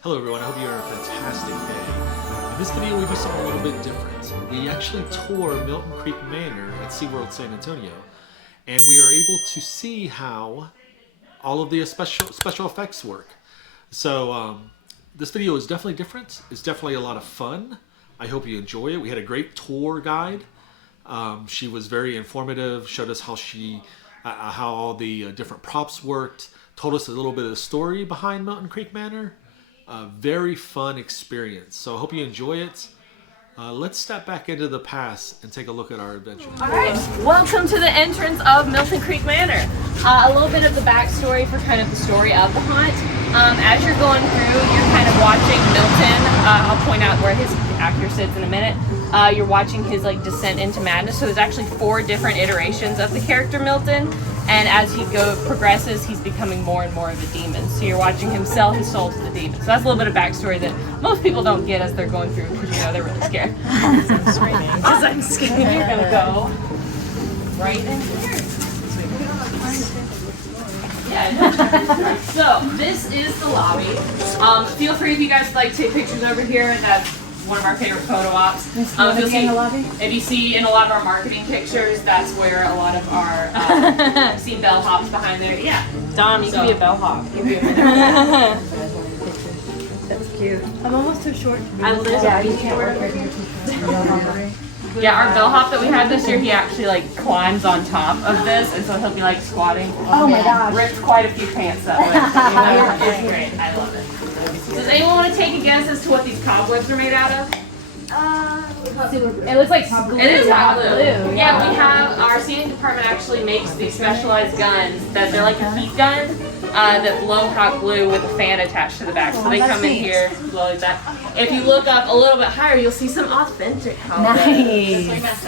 Hello everyone, I hope you're having a fantastic day. In this video we do something a little bit different. We actually tour Milton Creek Manor at SeaWorld San Antonio, and we are able to see how all of the special effects work. So this video is definitely different. It's definitely a lot of fun. I hope you enjoy it. We had a great tour guide. She was very informative, showed us how all the different props worked, told us a little bit of the story behind Milton Creek Manor. Very fun experience. So I hope you enjoy it. Let's step back into the past and take a look at our adventure. All right, welcome to the entrance of Milton Creek Manor. A little bit of the backstory for kind of the story of the haunt. As you're going through, you're kind of watching Milton. I'll point out where his actor sits in a minute. You're watching his descent into madness. So there's actually 4 different iterations of the character Milton. And as he progresses, he's becoming more and more of a demon. So you're watching him sell his soul to the demon. So that's a little bit of backstory that most people don't get as they're going through because they're really scared. I'm screaming. Because I'm scared. You're gonna go right in here. Yeah. So this is the lobby. Feel free if you guys like to take pictures over here. That's one of our favorite photo ops. If you see in a lot of our marketing pictures, that's where a lot of our see bellhops behind there. Yeah. Dom, you can be a bellhop. That's cute. I'm almost too short. I literally Yeah, our bellhop that we had this year, he actually climbs on top of this, and so he'll be squatting. Oh my gosh. Ripped quite a few pants that way. It's great. I love it. Does anyone want to take a guess as to what these cobwebs are made out of? It looks like glue. It is hot glue. Yeah, we have our scening department actually makes these specialized guns that they're like a heat gun that blow hot glue with a fan attached to the back. So they come in here, blow like that. If you look up a little bit higher, you'll see some authentic cobwebs. Nice.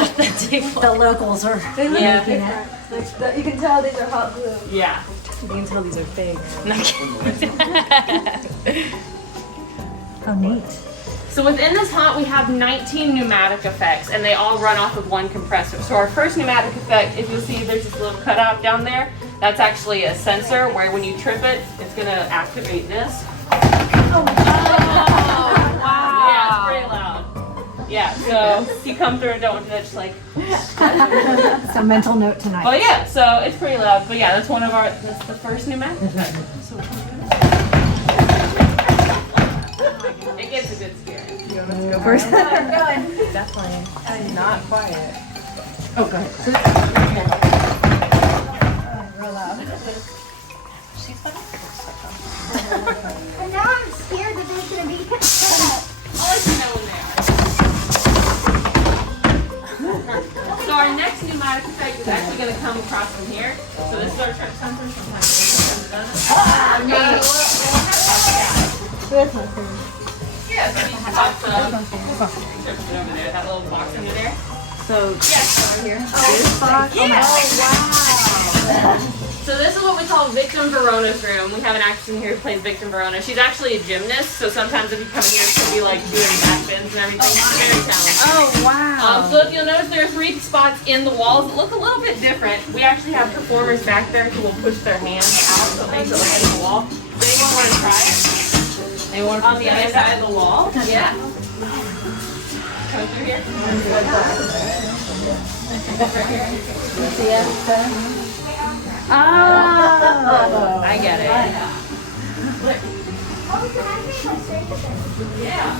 Authentic. The locals are making it. You can tell these are hot glue. Yeah. You can tell these are fake. Oh, neat. So within this haunt, we have 19 pneumatic effects, and they all run off of one compressor. So our first pneumatic effect, if you'll see there's this little cutout down there, that's actually a sensor where when you trip it, it's going to activate this. Oh, wow. Yeah, it's pretty loud. Yeah, so if you come through and don't want to, just It's a mental note tonight. Oh yeah, so it's pretty loud. But yeah, that's that's the first pneumatic effect. It gets a good scare. Let's go first. Definitely. I'm not quiet. Oh, go ahead. Real loud. She's funny. And now I'm scared that they're going to be I'll let you know when they are. So our next pneumatic effect is actually going to come across from here. So this is our trip sensor. Sometimes it doesn't. Yeah, so you can pop the trips over there, that little box under there. So, Yes, over here. this box? Yeah. Oh, wow. So this is what we call Victim Verona's room. We have an actress in here who plays Victim Verona. She's actually a gymnast, so sometimes if you come in here, she'll be doing back bends and everything. She's very talented. Oh, wow. So if you'll notice, there are 3 spots in the walls that look a little bit different. We actually have performers back there who will push their hands out, so it makes it look like the wall. Does anyone want to try it? Anyone on the other side of the wall? Yeah. Come through here. Oh, I get it. Yeah.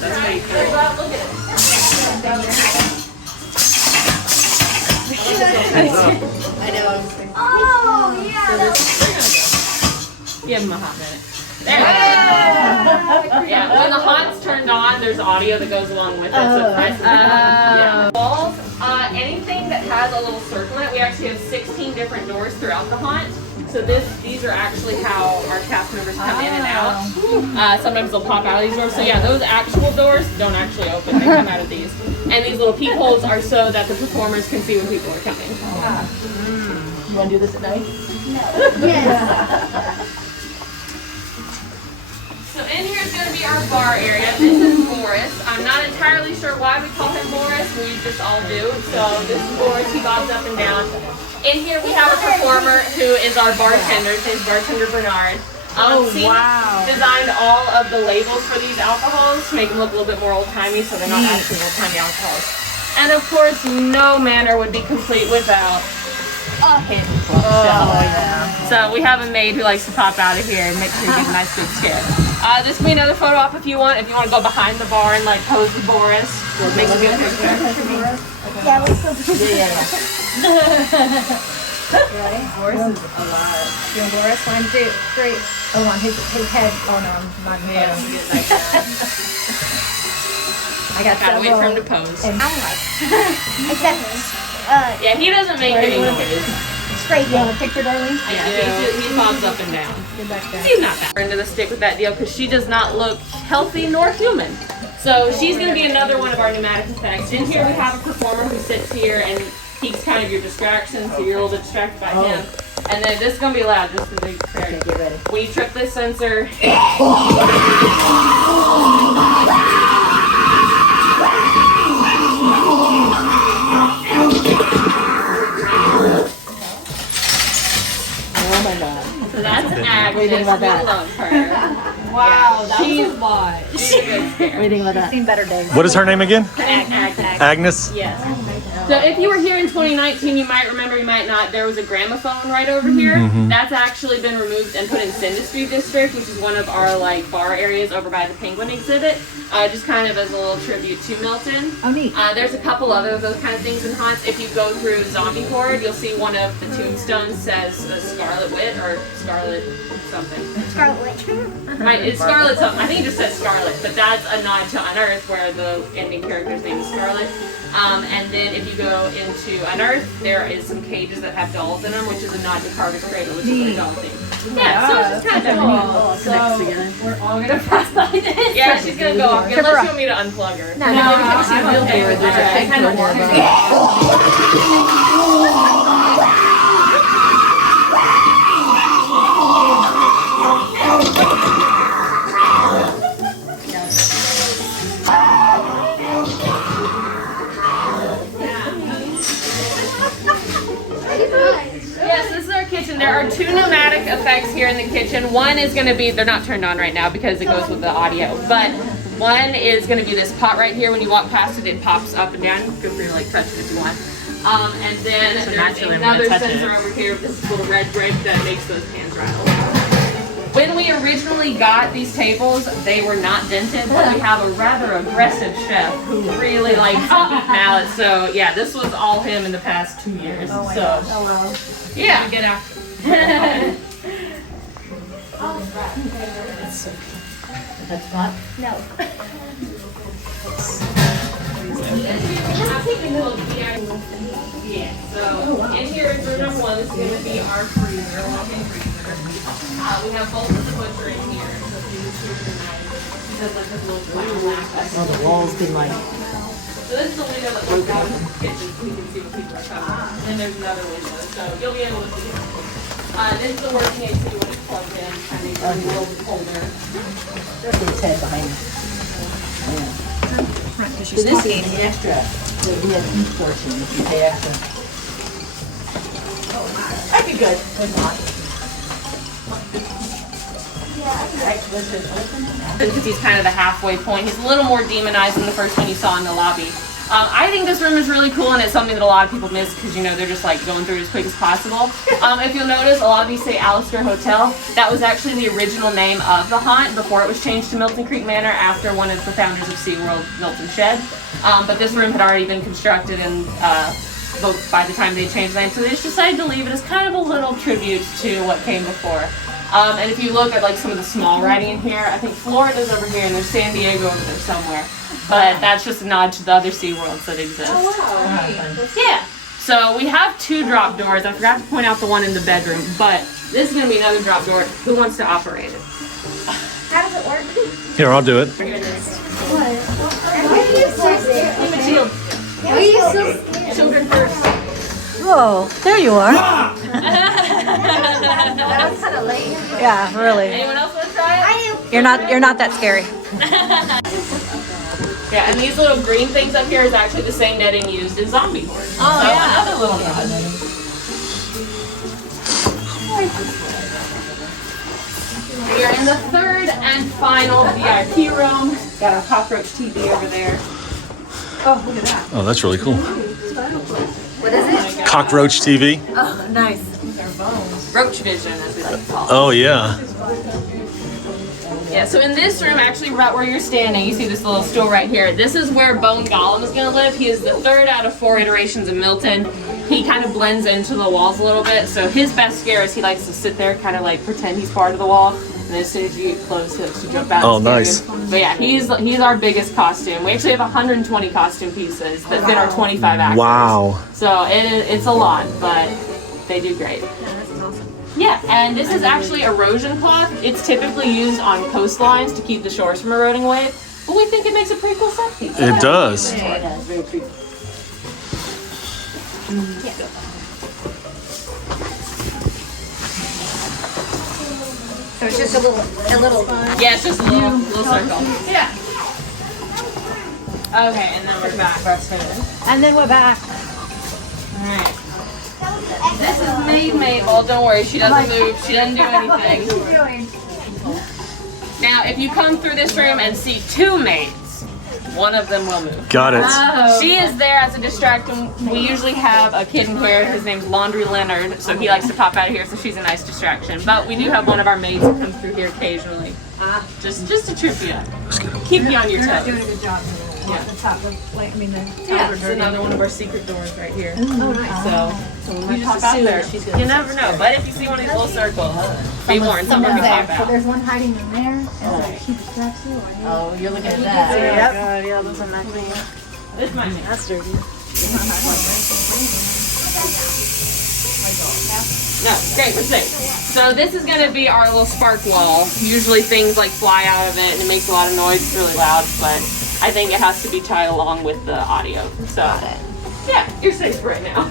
That's pretty cool. Look at it. I know. Oh, yeah. Give him a hot minute. There we go. Yeah, when the haunt's turned on, there's audio that goes along with it. So walls, anything that has a little circle in it, we actually have 16 different doors throughout the haunt. So these are actually how our cast members come in and out. Sometimes they'll pop out of these doors. So yeah, those actual doors don't actually open. They come out of these. And these little peepholes are so that the performers can see when people are coming. You want to do this at night? No. Yes. So in here is going to be our bar area. This is Morris. I'm not entirely sure why we call him Morris. We just all do. So this is Morris. He bobs up and down. In here we have a performer who is our bartender. His name's bartender Bernard. She wow. designed all of the labels for these alcohols to make them look a little bit more old-timey, so they're not actually old-timey alcohols. And of course, no manor would be complete without a hidden bookshelf. So we have a maid who likes to pop out of here and make sure you get a nice big chair. This can be another photo op if you want. If you want to go behind the bar and like pose with Boris, make a good picture. Yeah, let's go. Ready? Boris is alive. You want Boris? 1, 2, 3. Oh, on his head. Oh no, not me. I got Gotta wait for him to several. pose. I'm like, except, Yeah, he doesn't make any noise. straight. You want a picture, darling? Yeah, he pops up and down. Get back there. She's not that into the stick with that deal because she does not look healthy nor human. So she's going to be another one of our pneumatic effects. In here we have a performer who sits here and he's kind of your distraction, so you're a little bit distracted by him. And then this is going to be loud just because Okay, get ready. when you trip this sensor, Oh my god. so that's Agnes. What do you think about that? We love her. Wow, that She's- was a lot. She's a good What do you think about that? Seen better days. What is her name again? Agnes. Agnes? Yes. So if you were here in 2019, you might remember, you might not, there was a gramophone right over here. That's actually been removed and put in Industry District, which is one of our like bar areas over by the Penguin exhibit, just kind of as a little tribute to Milton. Oh, neat. There's a couple other of those kind of things in haunts. If you go through Zombie Horde, you'll see one of the tombstones says Scarlet Wit or Scarlet something. Scarlet Witch. It's Scarlet something. I think it just says Scarlet, but that's a nod to Unearth, where the ending character's name is Scarlet. And then if you go into Unearth, there is some cages that have dolls in them, which is a nod to Carver's Cradle, which is a doll theme. Yeah, so it's just kind of cool. So we're all gonna Pass by this. Yeah, she's gonna go off. Unless you want me to unplug her. No, I will do it. There's a Alright. picture there, Yes, this is our kitchen. There are two pneumatic effects here in the kitchen. One is going to be, they're not turned on right now because it goes with the audio, but one is going to be this pot right here. When you walk past it, it pops up and down. Feel free to like touch it if you want. And then there's another sensor over here with this little red brick that makes those pans rattle. When we originally got these tables, they were not dented, but we have a rather aggressive chef who really likes to eat mallets. So yeah, this was all him in the past 2 years. Yeah. Get out. That's fun. No. Yeah, so in here is room number 1. This is going to be our freezer, walk-in freezer. We have both of the butcher in here, so if you would choose your knife, he does like this little flat Oh, the walls been like. So this is the window that looks out into the kitchen, so you can see what people are coming. And then there's another window, so you'll be able to see it. This is the working AC when it's plugged in, kind of makes it a little bit colder. There's his head behind him. So this is the extra, the VIP portion, if you pay extra. That'd be good. Good not. Because he's kind of the halfway point. He's a little more demonized than the first one you saw in the lobby. I think this room is really cool, and it's something that a lot of people miss because, you know, they're just like going through it as quick as possible. If you'll notice, a lot of these say Alistair Hotel. That was actually the original name of the haunt before it was changed to Milton Creek Manor after one of the founders of SeaWorld, Milton, shed. But this room had already been constructed and by the time they changed the name, so they just decided to leave it as kind of a little tribute to what came before. And if you look at like some of the small writing in here, I think Florida's over here and there's San Diego over there somewhere. But that's just a nod to the other SeaWorlds that exist. Yeah. So we have 2 drop doors. I forgot to point out the one in the bedroom, but this is going to be another drop door. Who wants to operate it? How does it work? Here, I'll do it. Children first. Whoa, there you are. That was kind of late. Yeah, really. Anyone else want to try it? I do. You're not that scary. Yeah, and these little green things up here is actually the same netting used in Zombie Horde. Oh, so yeah. Another little nod. We are in the third and final VIP room. Got a cockroach TV over there. Oh, look at that. Oh, that's really cool. What is it? Cockroach TV. Oh, nice. Roach vision, as we like to call it. Oh yeah. Yeah, so in this room, actually right where you're standing, you see this little stool right here. This is where Bone Golem is going to live. He is the third out of 4 iterations of Milton. He kind of blends into the walls a little bit. So his best scare is he likes to sit there, kind of like pretend he's part of the wall. And then as soon as you get close, he likes to jump out. Oh, and scare nice. you. But yeah, he's our biggest costume. We actually have 120 costume pieces that fit our 25 actors. Wow. So it's a lot, but they do great. Yeah, and this is actually erosion cloth. It's typically used on coastlines to keep the shores from eroding away, but we think it makes a pretty cool set piece. It does. So it's just a little. Yeah, it's just a little circle. Yeah. Okay, and then we're back. And then we're back. Alright. This is Maid Mabel. Don't worry, she doesn't move. She doesn't do anything. Now, if you come through this room and see 2 maids, one of them will move. Got it. She is there as a distraction. We usually have a kid in here. His name's Laundry Leonard, so he likes to pop out of here, so she's a nice distraction. But we do have one of our maids that comes through here occasionally, just to trip you up, keep you on your You're not doing a toes. good job. Yeah. The top of, like, I mean, the Yeah, top it's of another one of our secret doors right here. Oh, nice. So you just assume there. You never know, but if you see one of these little circles, be warned, someone can pop So out. there's one hiding in there, and so she distracts you. Oh, you're looking at that. Yep. Yeah, those are not clean. This might be. That's dirty. No, great, we're safe. So this is gonna be our little spark wall. Usually things like fly out of it and it makes a lot of noise, it's really loud, but I think it has to be tied along with the audio. So yeah, you're safe right now.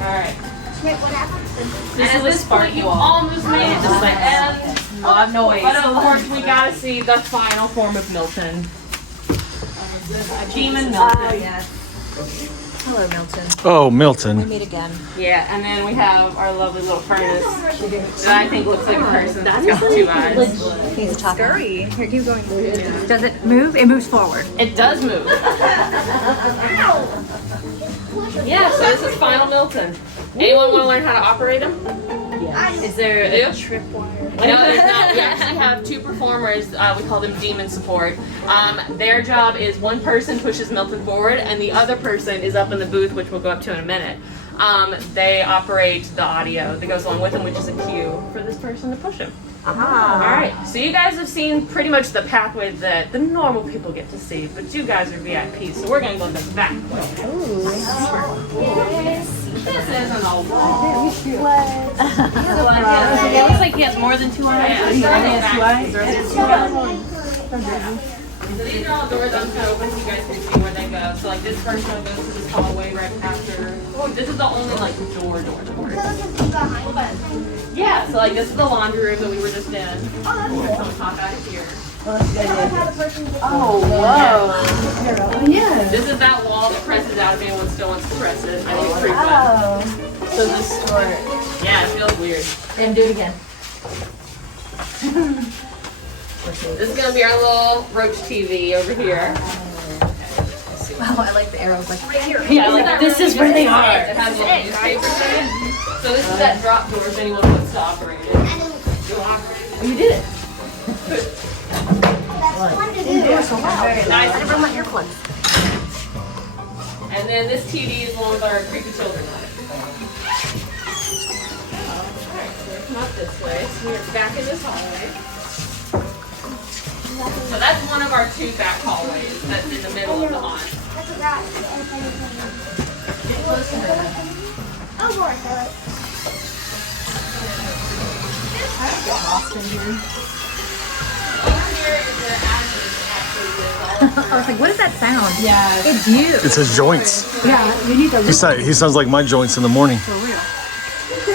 Alright. Wait, what happened? And at this point you almost made it to the end. A lot of noise. But of course we gotta see the final form of Milton. Demon Milton. Oh, yes. Hello, Milton. Oh, Milton. Meet again. Yeah, and then we have our lovely little furnace that I think looks like a person that's got 2 eyes. He's a scurry. Here, keep going. Does it move? It moves forward. It does move. Yeah, so this is Final Milton. Anyone want to learn how to operate him? Yes. Is there a tripwire? No, there's not. We actually have 2 performers. We call them demon support. Their job is one person pushes Milton forward, and the other person is up in the booth, which we'll go up to in a minute. They operate the audio that goes along with them, which is a cue for this person to push him. Aha. Alright, so you guys have seen pretty much the pathway that the normal people get to see, but you guys are VIPs, so we're going to go the back way. This isn't a wall. It looks like he has more than 2 eyes. Yeah, he has 2 eyes. So these are all doors I'm going to open so you guys can see where they go. So like this first one goes to this hallway right after. Oh, this is the only like door. Yeah, so like this is the laundry room that we were just in. Someone pop out of here. Oh, whoa. Yeah. This is that wall that presses out if anyone still wants to press it. I think it's pretty fun. So this store. Yeah, it feels weird. And do it again. This is gonna be our little roach TV over here. Wow, I like the arrows. Like right here. Yeah, like This is where they are. It has little newspapers in it. So this is that drop door if anyone wants to operate it. Oh, you did it. Nice. I never my earplugs. And then this TV is the one with our creepy children on it. Alright, so we're come up this way. So we're back in this hallway. So that's one of our 2 back hallways that's in the middle of the haunt. Get close to her. Oh, Lord, Over here is where Ashes actually lives. I was like, what is that sound? Yeah. It's you. It's his joints. Yeah, you need to listen. He sounds like my joints in the morning. For real. At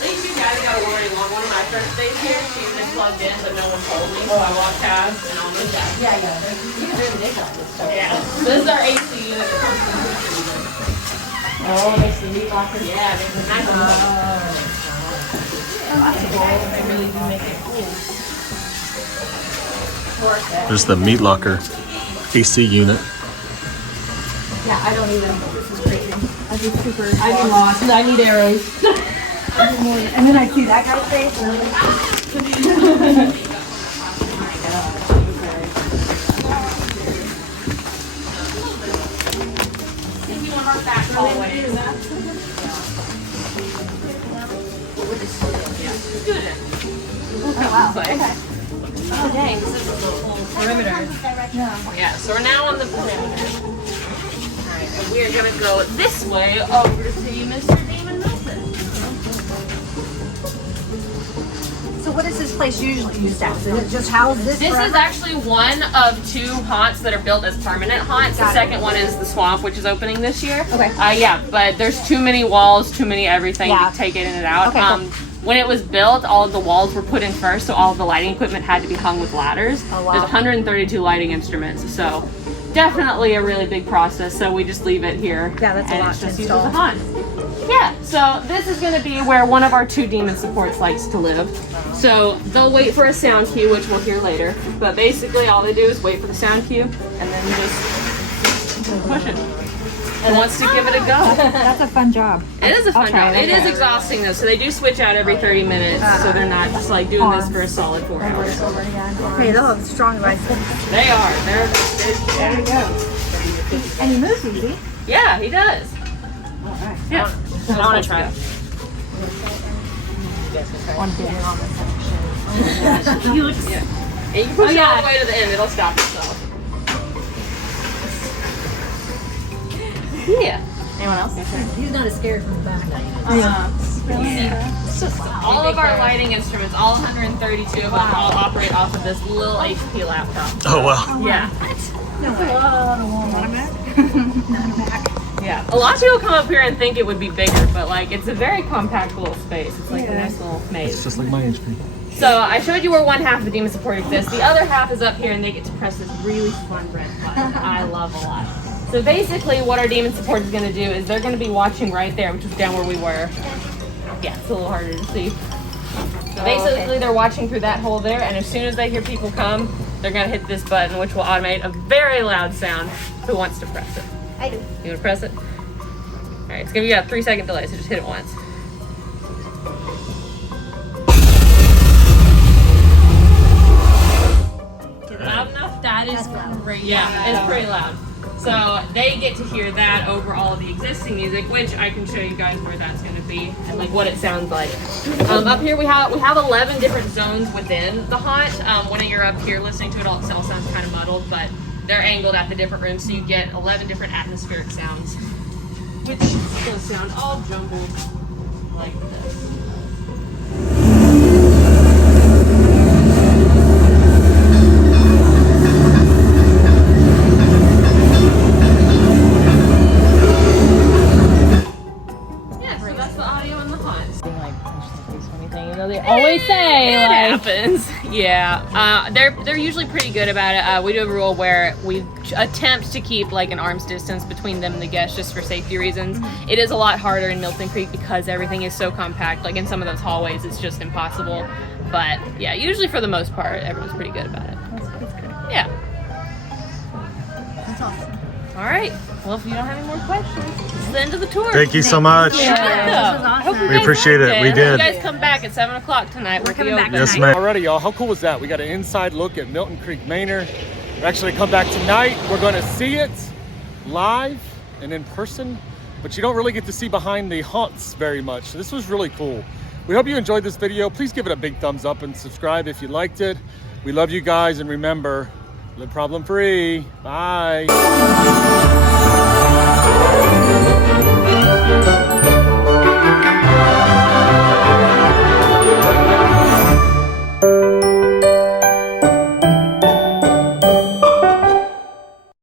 least you guys gotta worry along. One of my first days here, she's been plugged in, but no one told me, so I walked past and almost died. Yeah, yeah. You can really dig on this stuff. Yeah. This is our AC unit that comes from the freezer. Oh, there's the meat locker. Yeah, there's a nice one. There's the meat locker AC unit. Yeah, I don't even. This is crazy. I'd be super. I'd be lost. I need arrows. And then I see that guy's face, and I'm like, ah. Oh dang, this is the whole perimeter. Yeah, so we're now on the perimeter. Alright, and we're gonna go this way over to see Mr. Damon Milton. So what is this place usually used as? Is it just house this? This is actually one of 2 haunts that are built as permanent haunts. The second one is the swamp, which is opening this year. Okay. Yeah, but there's too many walls, too many everything Yeah. to take it in and out. Okay, cool. When it was built, all of the walls were put in first, so all of the lighting equipment had to be hung with ladders. Oh, wow. There's 132 lighting instruments, so definitely a really big process. So we just leave it here. Yeah, that's a and lot it's to just used as a install. haunt. Yeah, so this is going to be where one of our 2 demon supports likes to live. So they'll wait for a sound cue, which we'll hear later. But basically all they do is wait for the sound cue and then just push it. And wants to give it a go. That's a fun job. It is a fun try job. it. It is exhausting though, so they do switch out every 30 minutes, so they're not just like doing this for a solid 4 hours. Okay, they'll have strong biceps. They are. They're There we go. And he moves easy. yeah, he does. Yeah. I want to try it. One bit on the section. He looks. Yeah. And you can push it all the way to the end. It'll stop itself. Yeah. Anyone else? He's not as scared from the back. All of our lighting instruments, all 132 of them, all operate off of this little HP laptop. Oh wow. Yeah. No way. Not a Mac? Not a Mac. Yeah. A lot of people come up here and think it would be bigger, but like it's a very compact little space. It's like a nice little maze. It's just like my HP. So I showed you where one half of the demon support exists. The other half is up here and they get to press this really fun red button that I love a lot. So basically what our demon support is going to do is they're going to be watching right there, which is down where we were. Yeah, it's a little harder to see. So basically they're watching through that hole there, and as soon as they hear people come, they're going to hit this button, which will automate a very loud sound. Who wants to press it? I do. You want to press it? All right, it's going to be a 3-second delay, so just hit it once. Loud enough? That is great. Yeah, it's pretty loud. So they get to hear that over all of the existing music, which I can show you guys where that's going to be and like what it sounds like. Up here we have 11 different zones within the haunt. When you're up here listening to it all sounds kind of muddled, but they're angled at the different rooms, so you get 11 different atmospheric sounds, which will sound all jumbled like this. They always say it happens. Yeah, they're usually pretty good about it. We do have a rule where we attempt to keep like an arm's distance between them and the guests just for safety reasons. It is a lot harder in Milton Creek because everything is so compact. Like in some of those hallways, it's just impossible. But yeah, usually for the most part, everyone's pretty good about it. That's good. Yeah. That's awesome. All right. Well, if you don't have any more questions, it's the end of the tour. Thank you so much. Yeah. I hope you We guys appreciate liked it. We I hope did. You guys come back at 7 o'clock tonight. We're coming back Yes, tonight. ma'am. Alrighty, y'all. How cool was that? We got an inside look at Milton Creek Manor. We're actually come back tonight. We're going to see it live and in person, but you don't really get to see behind the haunts very much. So this was really cool. We hope you enjoyed this video. Please give it a big thumbs up and subscribe if you liked it. We love you guys, and remember, live problem free. Bye.